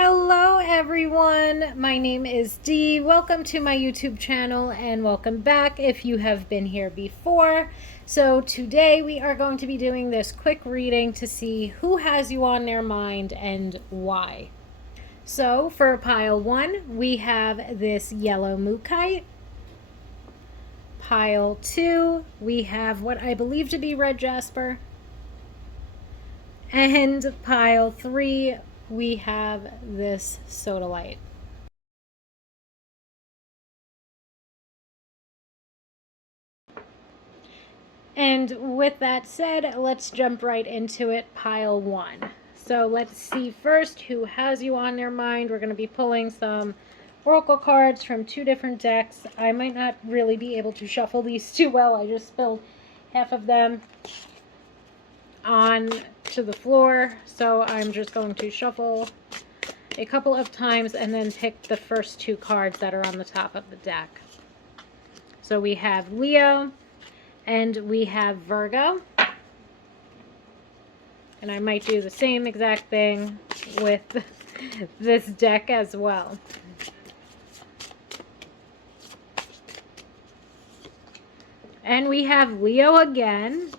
Hello everyone, my name is Dee. Welcome to my YouTube channel and welcome back if you have been here before. So today we are going to be doing this quick reading to see who has you on their mind and why. So for pile 1, we have this yellow mookaite. Pile 2, we have what I believe to be red jasper. And pile 3, we have this sodalite. And with that said, let's jump right into it. Pile 1. So let's see first who has you on their mind. We're going to be pulling some oracle cards from 2 different decks. I might not really be able to shuffle these too well. I just spilled half of them on to the floor. So I'm just going to shuffle a couple of times and then pick the first 2 cards that are on the top of the deck. So we have Leo and we have Virgo. And I might do the same exact thing with this deck as well. And we have Leo again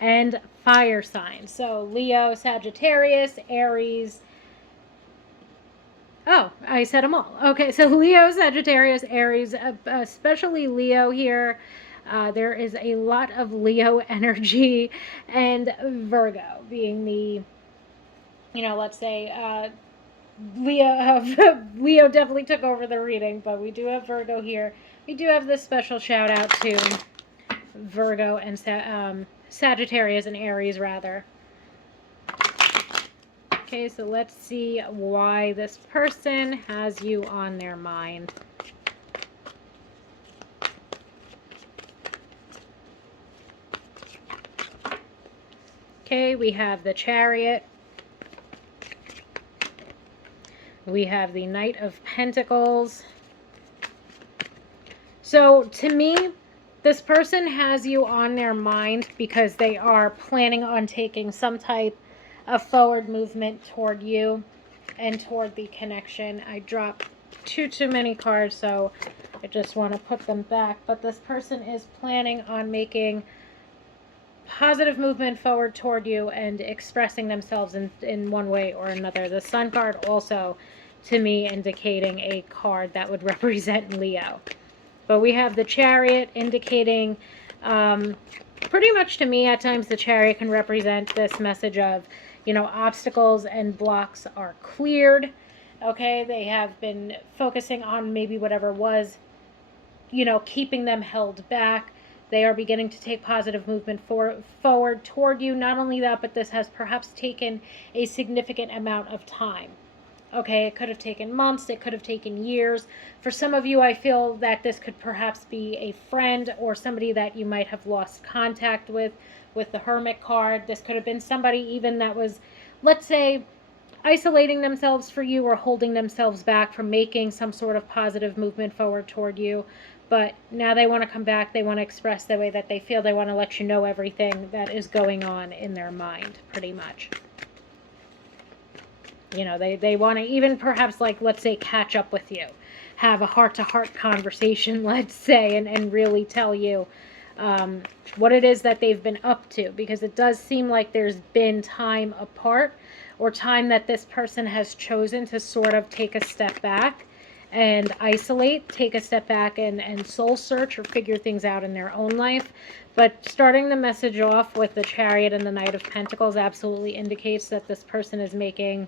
and fire signs. So Leo, Sagittarius, Aries. Oh, I said them all. Okay, so Leo, Sagittarius, Aries, especially Leo here. There is a lot of Leo energy, and Virgo being the, let's say, Leo definitely took over the reading, but we do have Virgo here. We do have this special shout out to Virgo and Sagittarius and Aries, rather. Okay, so let's see why this person has you on their mind. Okay, we have the Chariot. We have the Knight of Pentacles. So to me, this person has you on their mind because they are planning on taking some type of forward movement toward you and toward the connection. I dropped too many cards, so I just want to put them back. But this person is planning on making positive movement forward toward you and expressing themselves in one way or another. The Sun card also, to me, indicating a card that would represent Leo. But we have the Chariot indicating, pretty much to me, at times the Chariot can represent this message of, obstacles and blocks are cleared. Okay, they have been focusing on maybe whatever was, keeping them held back. They are beginning to take positive movement forward toward you. Not only that, but this has perhaps taken a significant amount of time. Okay, it could have taken months, it could have taken years. For some of you, I feel that this could perhaps be a friend or somebody that you might have lost contact with the Hermit card. This could have been somebody even that was, let's say, isolating themselves for you or holding themselves back from making some sort of positive movement forward toward you. But now they want to come back, they want to express the way that they feel, they want to let you know everything that is going on in their mind, pretty much. They want to even perhaps, like, let's say, catch up with you, have a heart-to-heart conversation, let's say, and really tell you what it is that they've been up to, because it does seem like there's been time apart or time that this person has chosen to sort of take a step back and isolate, take a step back and soul search or figure things out in their own life. But starting the message off with the Chariot and the Knight of Pentacles absolutely indicates that this person is making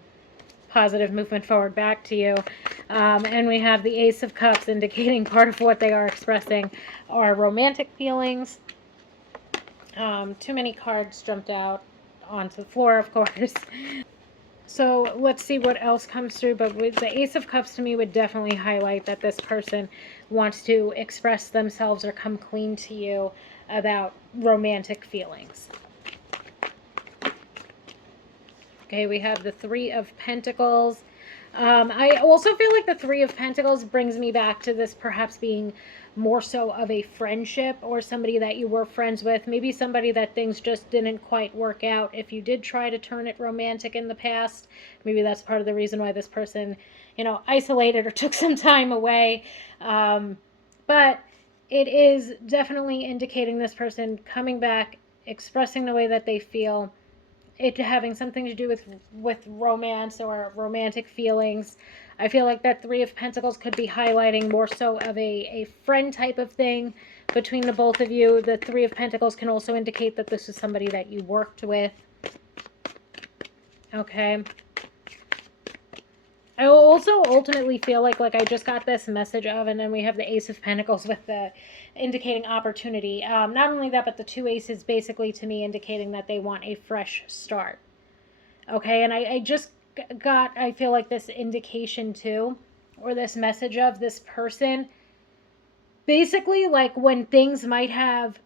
positive movement forward back to you. And we have the Ace of Cups indicating part of what they are expressing are romantic feelings. Too many cards jumped out onto the floor, of course. So let's see what else comes through. But with the Ace of Cups, to me, would definitely highlight that this person wants to express themselves or come clean to you about romantic feelings. Okay, we have the Three of Pentacles. I also feel like the Three of Pentacles brings me back to this perhaps being more so of a friendship or somebody that you were friends with. Maybe somebody that things just didn't quite work out. If you did try to turn it romantic in the past, maybe that's part of the reason why this person, isolated or took some time away. But it is definitely indicating this person coming back, expressing the way that they feel, it having something to do with romance or romantic feelings. I feel like that Three of Pentacles could be highlighting more so of a friend type of thing between the both of you. The Three of Pentacles can also indicate that this is somebody that you worked with. Okay. I also ultimately feel like I just got this message of, and then we have the Ace of Pentacles with the indicating opportunity. Not only that, but the two aces basically to me indicating that they want a fresh start. Okay, and I just got, I feel like, this indication too, or this message of this person. Basically, like when things might have,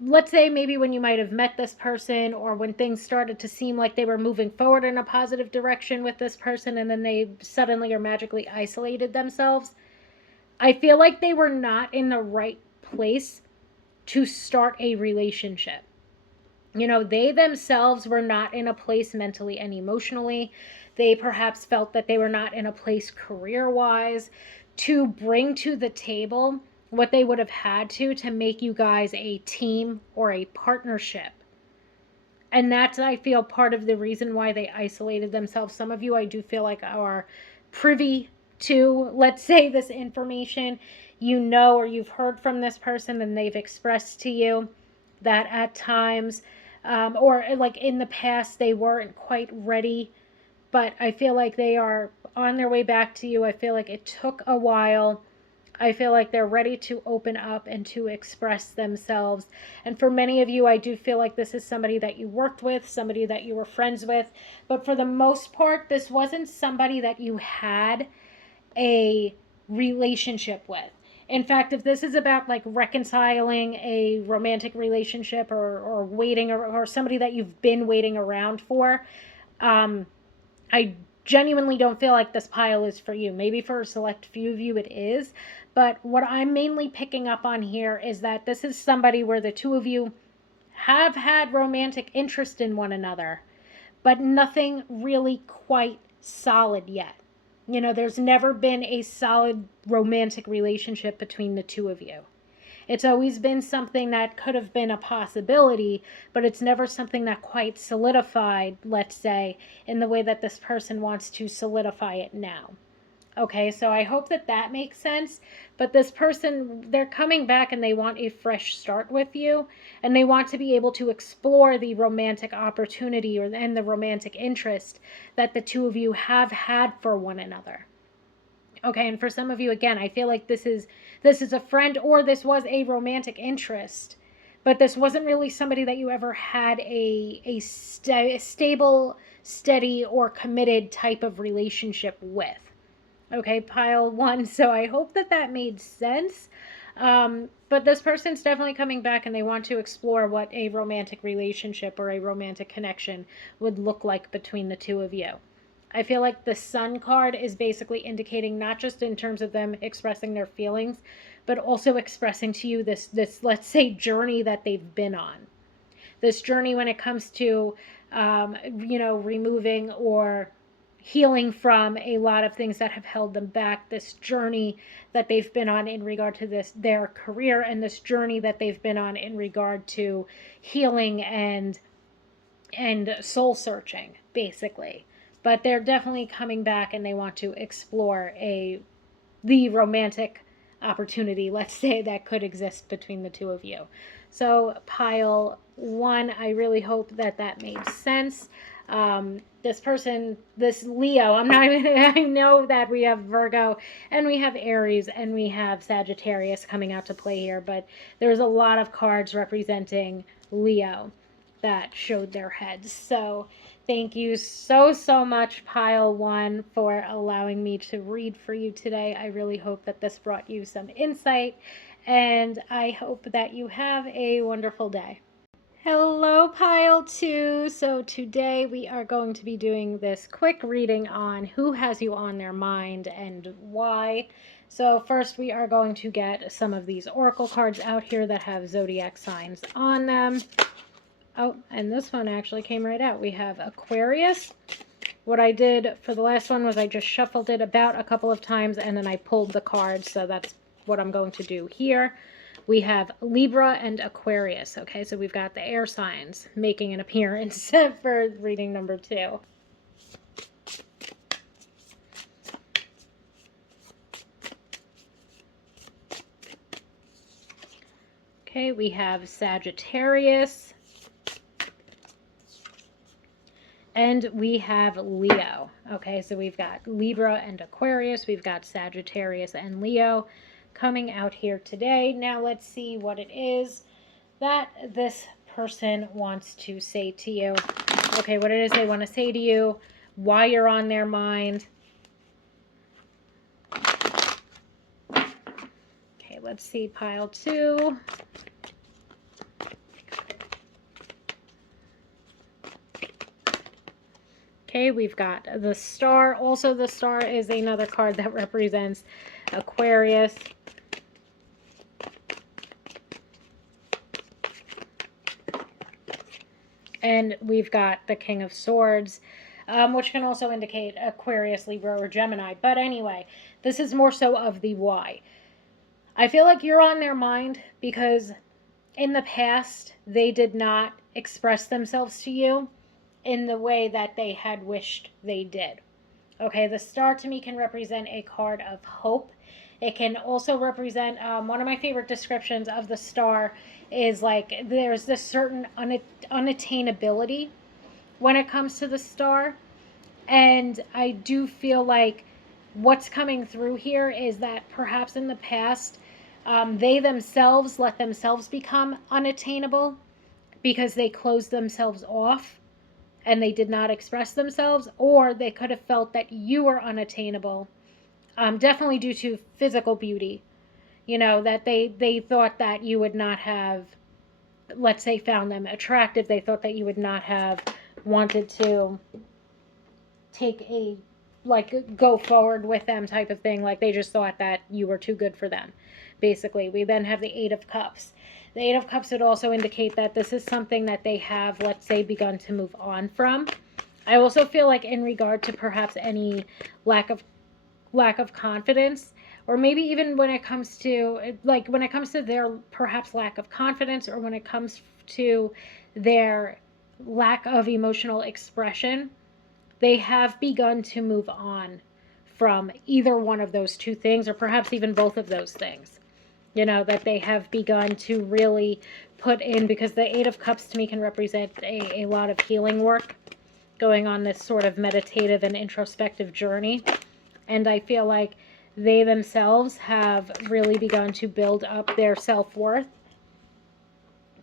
let's say maybe when you might have met this person, or when things started to seem like they were moving forward in a positive direction with this person, and then they suddenly or magically isolated themselves. I feel like they were not in the right place to start a relationship. They themselves were not in a place mentally and emotionally. They perhaps felt that they were not in a place career wise to bring to the table what they would have had to make you guys a team or a partnership. And that's, I feel, part of the reason why they isolated themselves. Some of you, I do feel like, are privy to, let's say, this information. Or you've heard from this person and they've expressed to you that at times, or like in the past, they weren't quite ready. But I feel like they are on their way back to you. I feel like it took a while. I feel like they're ready to open up and to express themselves. And for many of you, I do feel like this is somebody that you worked with, somebody that you were friends with. But for the most part, this wasn't somebody that you had a relationship with. In fact, if this is about like reconciling a romantic relationship, or waiting, or somebody that you've been waiting around for, I genuinely don't feel like this pile is for you. Maybe for a select few of you it is. But what I'm mainly picking up on here is that this is somebody where the two of you have had romantic interest in one another, but nothing really quite solid yet. There's never been a solid romantic relationship between the two of you. It's always been something that could have been a possibility, but it's never something that quite solidified, let's say, in the way that this person wants to solidify it now. Okay, so I hope that that makes sense. But this person, they're coming back and they want a fresh start with you, and they want to be able to explore the romantic opportunity and the romantic interest that the two of you have had for one another. Okay, and for some of you, again, I feel like this is a friend, or this was a romantic interest, but this wasn't really somebody that you ever had a stable, steady, or committed type of relationship with. Okay, pile one. So I hope that that made sense. But this person's definitely coming back and they want to explore what a romantic relationship or a romantic connection would look like between the two of you. I feel like the Sun card is basically indicating not just in terms of them expressing their feelings, but also expressing to you this let's say journey that they've been on. This journey when it comes to removing or healing from a lot of things that have held them back, this journey that they've been on in regard to their career, and this journey that they've been on in regard to healing and soul searching, basically. But they're definitely coming back and they want to explore the romantic opportunity, let's say, that could exist between the two of you. So pile one, I really hope that that made sense. This person, this Leo, I'm not even, I know that we have Virgo and we have Aries and we have Sagittarius coming out to play here, but there's a lot of cards representing Leo that showed their heads. So thank you so much, pile one, for allowing me to read for you today. I really hope that this brought you some insight, and I hope that you have a wonderful day. Hello, pile 2. So today we are going to be doing this quick reading on who has you on their mind and why. So first we are going to get some of these oracle cards out here that have zodiac signs on them. Oh, and this one actually came right out. We have Aquarius. What I did for the last one was I just shuffled it about a couple of times and then I pulled the cards, so that's what I'm going to do here. We have Libra and Aquarius, okay? So we've got the air signs making an appearance for reading number 2. Okay, we have Sagittarius. And we have Leo. Okay, so we've got Libra and Aquarius. We've got Sagittarius and Leo coming out here today. Now let's see what it is that this person wants to say to you. Okay, what it is they want to say to you, why you're on their mind. Okay, let's see pile 2. Okay, we've got the star. Also, the star is another card that represents Aquarius. And we've got the King of Swords, which can also indicate Aquarius, Libra, or Gemini. But anyway, this is more so of the why. I feel like you're on their mind because in the past, they did not express themselves to you in the way that they had wished they did. Okay, the star to me can represent a card of hope. It can also represent, one of my favorite descriptions of the star is like there's this certain unattainability when it comes to the star. And I do feel like what's coming through here is that perhaps in the past, they themselves let themselves become unattainable because they closed themselves off and they did not express themselves, or they could have felt that you were unattainable, definitely due to physical beauty, that they thought that you would not have, let's say, found them attractive. They thought that you would not have wanted to take a, like, go forward with them type of thing. Like, they just thought that you were too good for them, basically. We then have the Eight of Cups. The Eight of Cups would also indicate that this is something that they have, let's say, begun to move on from. I also feel like in regard to perhaps any lack of confidence, or maybe even when it comes to their perhaps lack of confidence, or when it comes to their lack of emotional expression, they have begun to move on from either one of those two things, or perhaps even both of those things. That they have begun to really put in, because the Eight of Cups to me can represent a lot of healing work, going on this sort of meditative and introspective journey. And I feel like they themselves have really begun to build up their self-worth.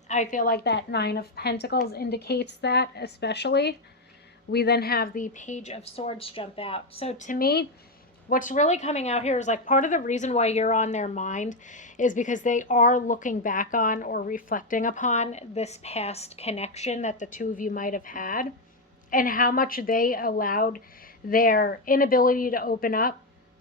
I feel like that Nine of Pentacles indicates that, especially. We then have the Page of Swords jump out. So to me, what's really coming out here is like part of the reason why you're on their mind is because they are looking back on or reflecting upon this past connection that the two of you might have had, and how much they allowed their inability to open up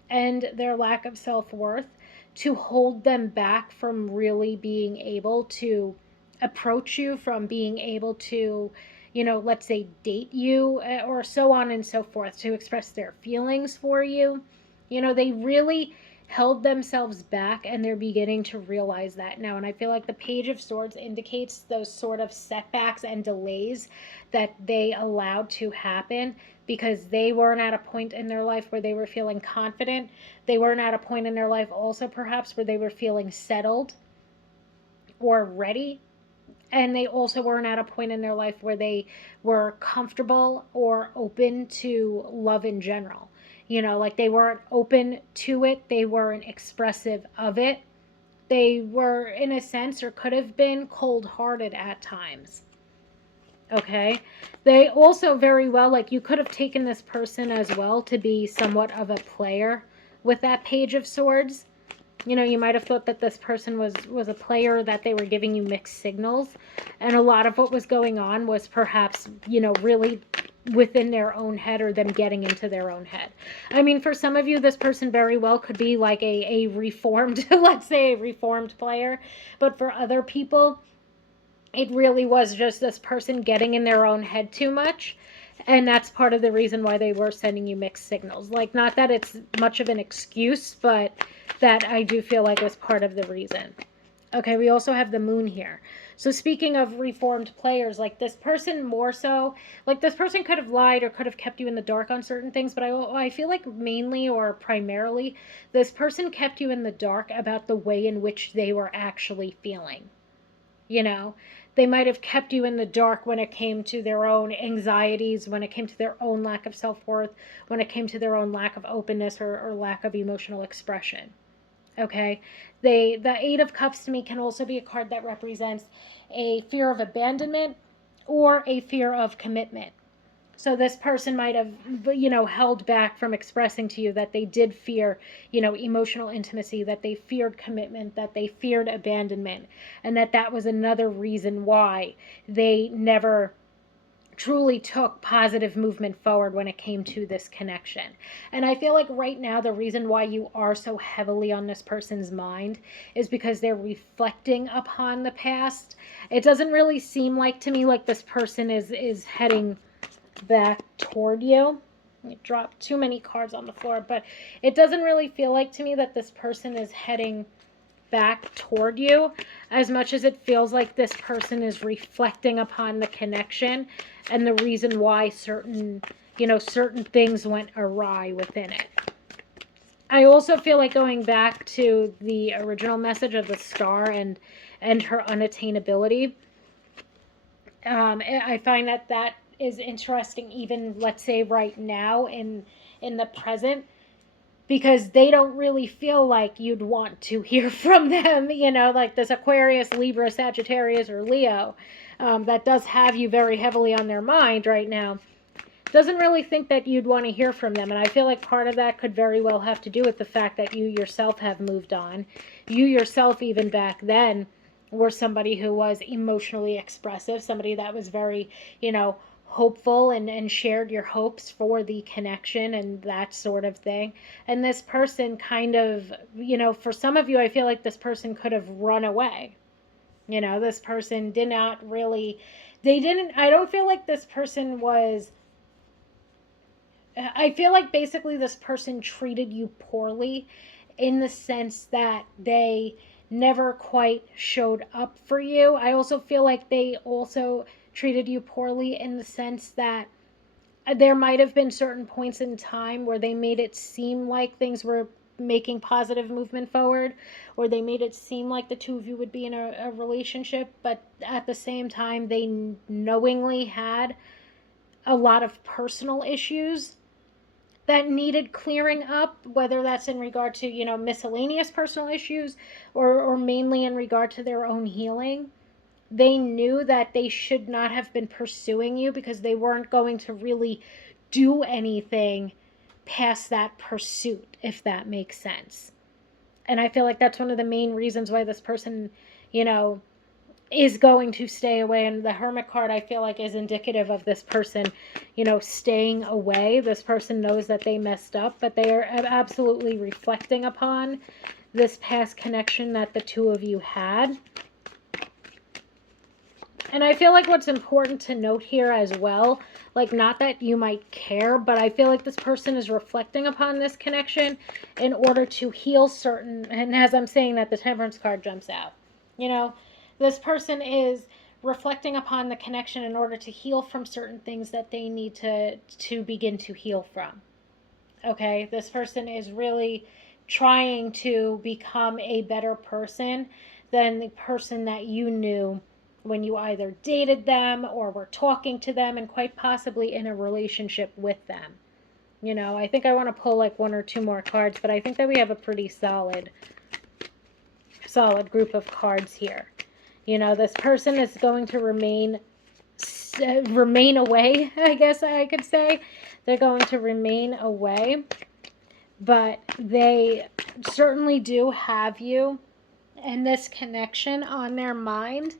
and their lack of self-worth to hold them back from really being able to approach you, from being able to, let's say, date you, or so on and so forth, to express their feelings for you. They really held themselves back, and they're beginning to realize that now. And I feel like the Page of Swords indicates those sort of setbacks and delays that they allowed to happen because they weren't at a point in their life where they were feeling confident. They weren't at a point in their life also perhaps where they were feeling settled or ready. And they also weren't at a point in their life where they were comfortable or open to love in general. Like they weren't open to it. They weren't expressive of it. They were, in a sense, or could have been, cold-hearted at times. Okay? They also very well, like, you could have taken this person as well to be somewhat of a player with that Page of Swords. You know, you might have thought that this person was a player, that they were giving you mixed signals, and a lot of what was going on was perhaps, you know, really within their own head, or them getting into their own head. I mean, for some of you, this person very well could be like a reformed, let's say a reformed player, but for other people, it really was just this person getting in their own head too much. And that's part of the reason why they were sending you mixed signals. Like, not that it's much of an excuse, but that I do feel like was part of the reason. Okay, we also have the moon here. So speaking of reformed players, like this person more so, like this person could have lied or could have kept you in the dark on certain things, but I feel like mainly or primarily, this person kept you in the dark about the way in which they were actually feeling. You know, they might have kept you in the dark when it came to their own anxieties, when it came to their own lack of self-worth, when it came to their own lack of openness, or lack of emotional expression. Okay, the Eight of Cups to me can also be a card that represents a fear of abandonment or a fear of commitment. So this person might have, you know, held back from expressing to you that they did fear, you know, emotional intimacy, that they feared commitment, that they feared abandonment, and that was another reason why they never truly took positive movement forward when it came to this connection. And I feel like right now the reason why you are so heavily on this person's mind is because they're reflecting upon the past. It doesn't really seem like to me like this person is heading back toward you. I dropped too many cards on the floor, but it doesn't really feel like to me that this person is heading back toward you, as much as it feels like this person is reflecting upon the connection and the reason why certain, you know, certain things went awry within it. I also feel like going back to the original message of the star and her unattainability. I find that is interesting, even let's say right now in the present, because they don't really feel like you'd want to hear from them, you know, like this Aquarius, Libra, Sagittarius, or Leo, that does have you very heavily on their mind right now, doesn't really think that you'd want to hear from them. And I feel like part of that could very well have to do with the fact that you yourself have moved on. You yourself, even back then, were somebody who was emotionally expressive, somebody that was very, you know, hopeful, and shared your hopes for the connection and that sort of thing. And this person kind of, you know, for some of you, I feel like this person could have run away. You know, this person did not really, I don't feel like this person was, I feel like basically this person treated you poorly in the sense that they never quite showed up for you. I also feel like they also treated you poorly in the sense that there might have been certain points in time where they made it seem like things were making positive movement forward, or they made it seem like the two of you would be in a relationship, but at the same time they knowingly had a lot of personal issues that needed clearing up, whether that's in regard to, you know, miscellaneous personal issues, or mainly in regard to their own healing. They knew that they should not have been pursuing you because they weren't going to really do anything past that pursuit, if that makes sense. And I feel like that's one of the main reasons why this person, you know, is going to stay away. And the Hermit card, I feel like, is indicative of this person, you know, staying away. This person knows that they messed up, but they are absolutely reflecting upon this past connection that the two of you had. And I feel like what's important to note here as well, like, not that you might care, but I feel like this person is reflecting upon this connection in order to heal certain, and as I'm saying that, the Temperance card jumps out. You know, this person is reflecting upon the connection in order to heal from certain things that they need to begin to heal from. Okay, this person is really trying to become a better person than the person that you knew when you either dated them or were talking to them, and quite possibly in a relationship with them. You know, I think I want to pull like one or two more cards, but I think that we have a pretty solid group of cards here. You know, this person is going to remain away, I guess I could say. They're going to remain away. but they certainly do have you and this connection on their mind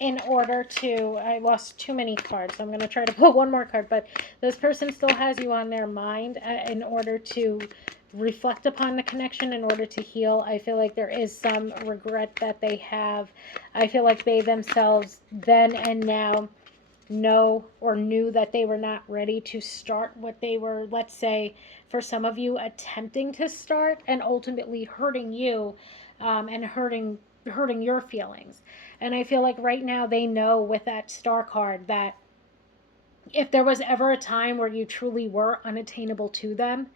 in order to, I lost too many cards, so I'm going to try to pull one more card, but this person still has you on their mind in order to reflect upon the connection, in order to heal. I feel like there is some regret that they have. I feel like they themselves then and now know or knew that they were not ready to start what they were, let's say, for some of you, attempting to start, and ultimately hurting you, and hurting your feelings. And I feel like right now they know with that star card that if there was ever a time where you truly were unattainable to them,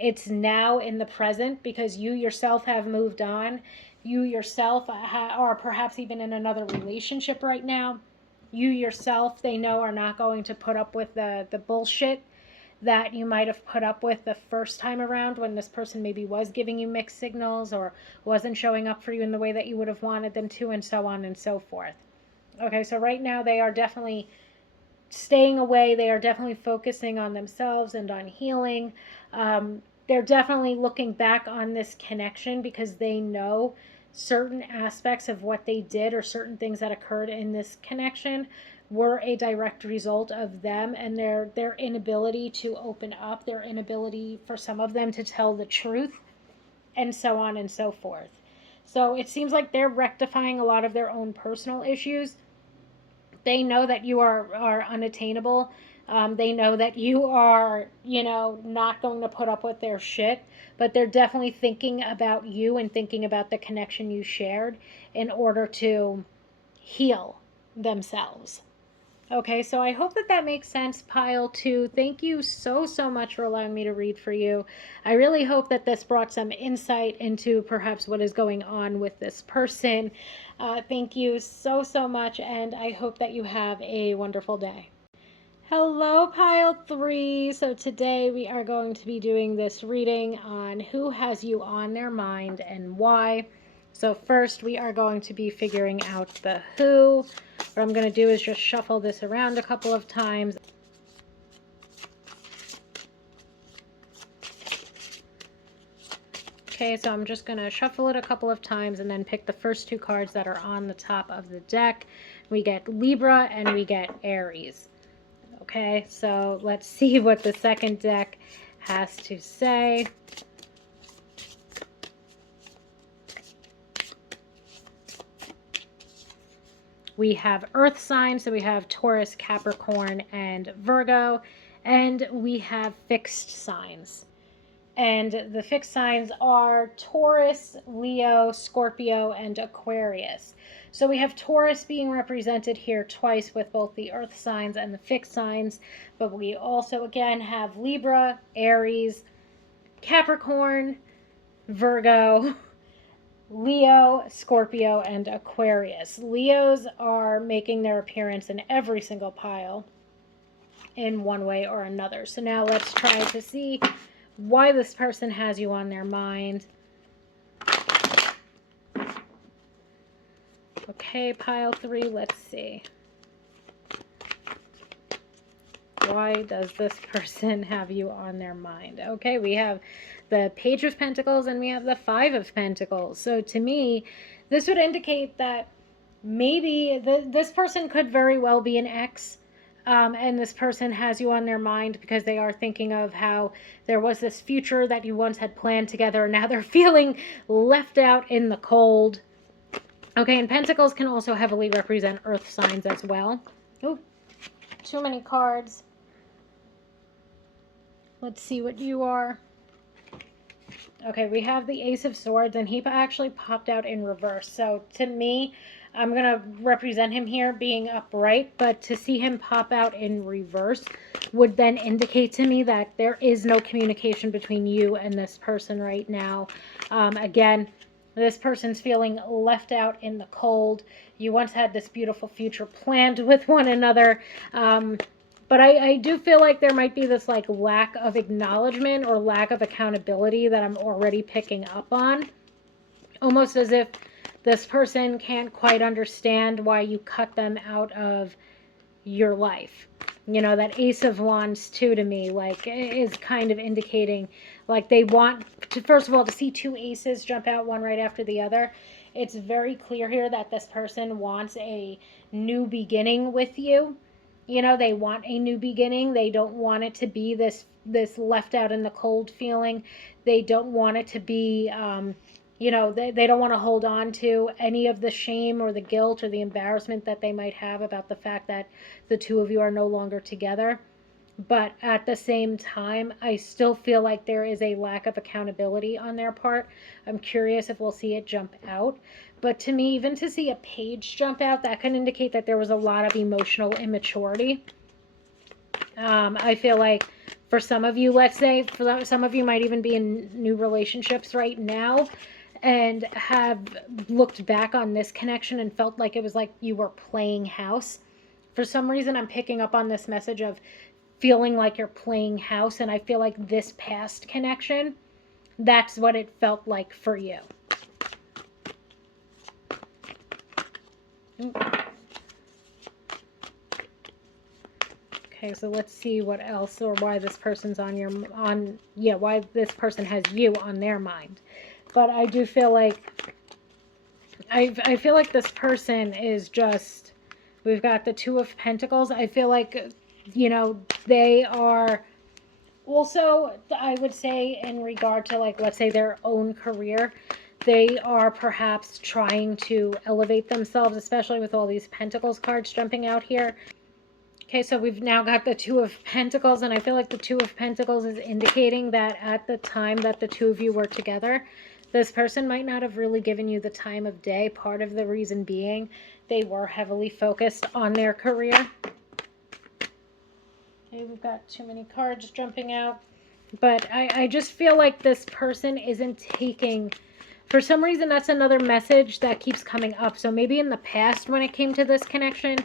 it's now in the present, because you yourself have moved on. You yourself are perhaps even in another relationship right now. You yourself, they know, are not going to put up with the bullshit that you might have put up with the first time around, when this person maybe was giving you mixed signals or wasn't showing up for you in the way that you would have wanted them to, and so on and so forth. Okay, so right now they are definitely staying away. They are definitely focusing on themselves and on healing. They're definitely looking back on this connection because they know certain aspects of what they did, or certain things that occurred in this connection, were a direct result of them and their inability to open up, their inability for some of them to tell the truth, and so on and so forth. So it seems like they're rectifying a lot of their own personal issues. They know that you are unattainable. They know that you are, not going to put up with their shit, but they're definitely thinking about you and thinking about the connection you shared in order to heal themselves. Okay, so I hope that that makes sense, pile two. Thank you so, so much for allowing me to read for you. I really hope that this brought some insight into perhaps what is going on with this person. Thank you so, so much, and I hope that you have a wonderful day. Hello, pile three. So today we are going to be doing this reading on who has you on their mind and why. So first we are going to be figuring out the who. What I'm going to do is just shuffle this around a couple of times. Okay, so I'm just going to shuffle it a couple of times and then pick the first two cards that are on the top of the deck. We get Libra and we get Aries. Okay, so let's see what the second deck has to say. We have earth signs, so we have Taurus, Capricorn, and Virgo, and we have fixed signs. And the fixed signs are Taurus, Leo, Scorpio, and Aquarius. So we have Taurus being represented here twice with both the earth signs and the fixed signs, but we also again have Libra, Aries, Capricorn, Virgo, Leo, Scorpio, and Aquarius. Leos are making their appearance in every single pile in one way or another. So now let's try to see why this person has you on their mind. Okay, pile three, let's see. Why does this person have you on their mind? Okay, we have the Page of Pentacles and we have the Five of Pentacles. So to me, this would indicate that maybe this person could very well be an ex. And this person has you on their mind because they are thinking of how there was this future that you once had planned together, and now they're feeling left out in the cold. Okay, and Pentacles can also heavily represent earth signs as well. Oh, too many cards. Let's see what you are. Okay, we have the Ace of Swords, and he actually popped out in reverse. So to me, I'm going to represent him here being upright, but to see him pop out in reverse would then indicate to me that there is no communication between you and this person right now. Again, this person's feeling left out in the cold. You once had this beautiful future planned with one another. But I do feel like there might be this like lack of acknowledgement or lack of accountability that I'm already picking up on. Almost as if this person can't quite understand why you cut them out of your life. You know, that Ace of Wands too, to me, like, is kind of indicating, like, they want to, first of all, to see two aces jump out one right after the other. It's very clear here that this person wants a new beginning with you. You know, they want a new beginning. They don't want it to be this left out in the cold feeling. They don't want it to be, you know, they don't want to hold on to any of the shame or the guilt or the embarrassment that they might have about the fact that the two of you are no longer together. But at the same time, I still feel like there is a lack of accountability on their part. I'm curious if we'll see it jump out. But to me, even to see a page jump out, that can indicate that there was a lot of emotional immaturity. I feel like for some of you, let's say, for some of you might even be in new relationships right now and have looked back on this connection and felt like it was like you were playing house. For some reason, I'm picking up on this message of feeling like you're playing house, and I feel like this past connection, that's what it felt like for you. Okay, so let's see what else, or why this person's why this person has you on their mind. But I do feel like, I feel like this person is just, we've got the Two of Pentacles. I feel like, you know, they are also, I would say, in regard to, like, let's say their own career, they are perhaps trying to elevate themselves, especially with all these Pentacles cards jumping out here. Okay, so we've now got the Two of Pentacles, and I feel like the Two of Pentacles is indicating that at the time that the two of you were together, this person might not have really given you the time of day. Part of the reason being they were heavily focused on their career. Okay, we've got too many cards jumping out. But I just feel like this person isn't taking, for some reason, that's another message that keeps coming up. So maybe in the past when it came to this connection,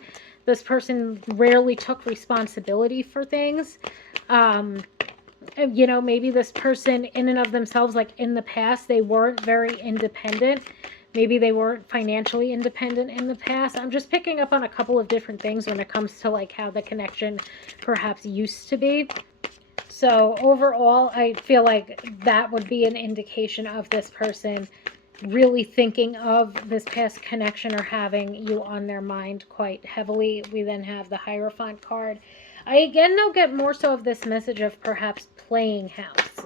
this person rarely took responsibility for things. You know, maybe this person in and of themselves, like in the past, they weren't very independent. Maybe they weren't financially independent in the past. I'm just picking up on a couple of different things when it comes to like how the connection perhaps used to be. So overall, I feel like that would be an indication of this person really thinking of this past connection or having you on their mind quite heavily. We then have the Hierophant card. I again now get more so of this message of perhaps playing house.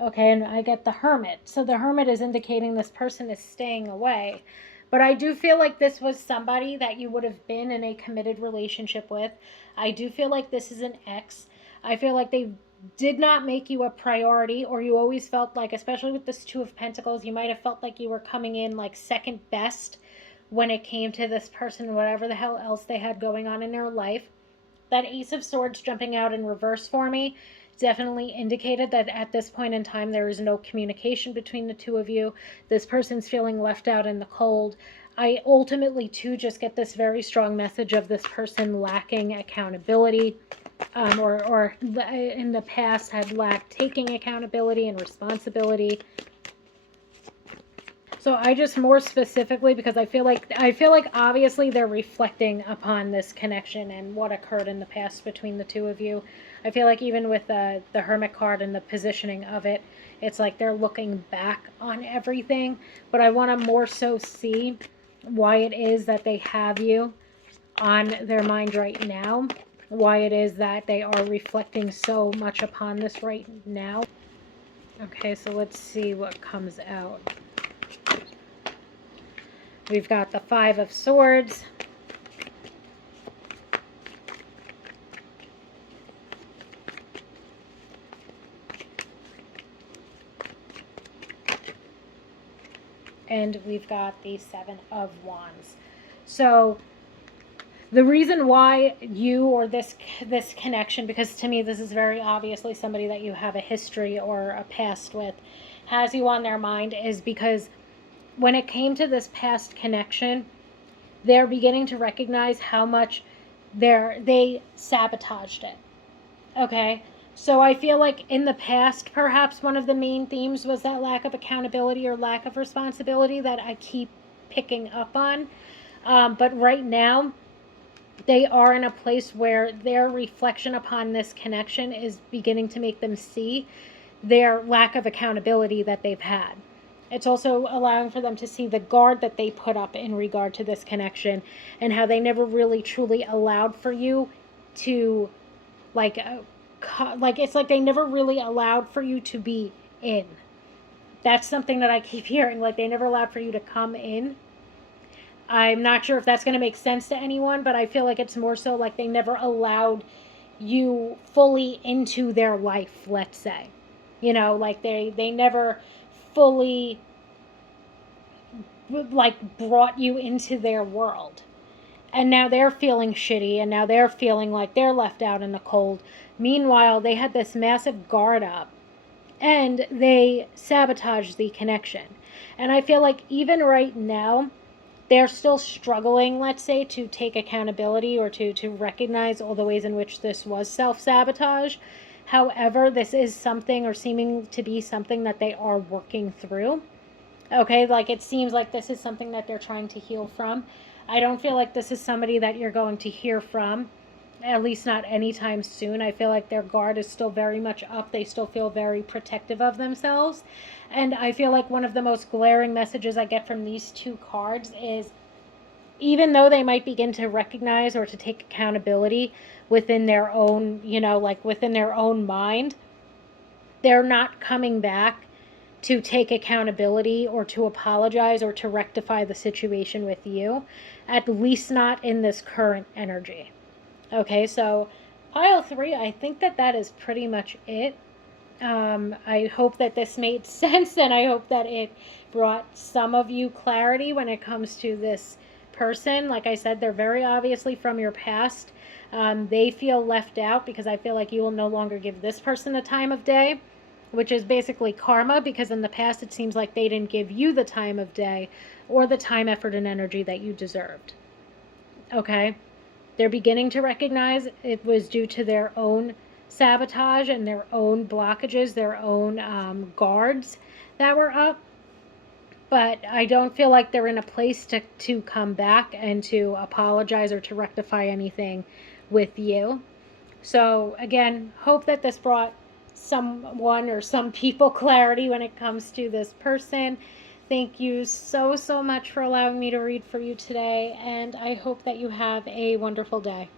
Okay, and I get the Hermit. So the Hermit is indicating this person is staying away. But I do feel like this was somebody that you would have been in a committed relationship with. I do feel like this is an ex. I feel like they did not make you a priority, or you always felt like, especially with this Two of Pentacles, you might have felt like you were coming in like second best when it came to this person, whatever the hell else they had going on in their life. That Ace of Swords jumping out in reverse for me definitely indicated that at this point in time there is no communication between the two of you. This person's feeling left out in the cold. I ultimately too just get this very strong message of this person lacking accountability, or in the past had lacked taking accountability and responsibility. So I just more specifically, because I feel like obviously they're reflecting upon this connection and what occurred in the past between the two of you. I feel like even with the Hermit card and the positioning of it, it's like they're looking back on everything. But I want to more so see why it is that they have you on their mind right now. Why it is that they are reflecting so much upon this right now. Okay, so let's see what comes out. We've got the Five of Swords. And we've got the Seven of Wands. So the reason why you, or this connection, because to me this is very obviously somebody that you have a history or a past with, has you on their mind, is because when it came to this past connection, they're beginning to recognize how much they sabotaged it. Okay? So I feel like in the past, perhaps one of the main themes was that lack of accountability or lack of responsibility that I keep picking up on. But right now, they are in a place where their reflection upon this connection is beginning to make them see their lack of accountability that they've had. It's also allowing for them to see the guard that they put up in regard to this connection, and how they never really truly allowed for you to, like, it's like they never really allowed for you to be in. That's something that I keep hearing. Like, they never allowed for you to come in. I'm not sure if that's going to make sense to anyone, but I feel like it's more so like they never allowed you fully into their life, let's say. You know, like they never fully, like, brought you into their world. And now they're feeling shitty, and now they're feeling like they're left out in the cold. Meanwhile, they had this massive guard up, and they sabotaged the connection. And I feel like even right now, they're still struggling, let's say, to take accountability or to recognize all the ways in which this was self-sabotage. However, this is something, or seeming to be something, that they are working through. Okay, like, it seems like this is something that they're trying to heal from. I don't feel like this is somebody that you're going to hear from, at least not anytime soon. I feel like their guard is still very much up. They still feel very protective of themselves. And I feel like one of the most glaring messages I get from these two cards is, even though they might begin to recognize or to take accountability within their own, like within their own mind, they're not coming back to take accountability or to apologize or to rectify the situation with you, at least not in this current energy. Okay, so pile 3, I think that is pretty much it. I hope that this made sense, and I hope that it brought some of you clarity when it comes to this person. Like I said, they're very obviously from your past. They feel left out because I feel like you will no longer give this person the time of day, which is basically karma, because in the past it seems like they didn't give you the time of day or the time, effort, and energy that you deserved. Okay? They're beginning to recognize it was due to their own sabotage and their own blockages, their own guards that were up. But I don't feel like they're in a place to come back and to apologize or to rectify anything with you. So again, hope that this brought someone or some people clarity when it comes to this person. Thank you so, so much for allowing me to read for you today, and I hope that you have a wonderful day.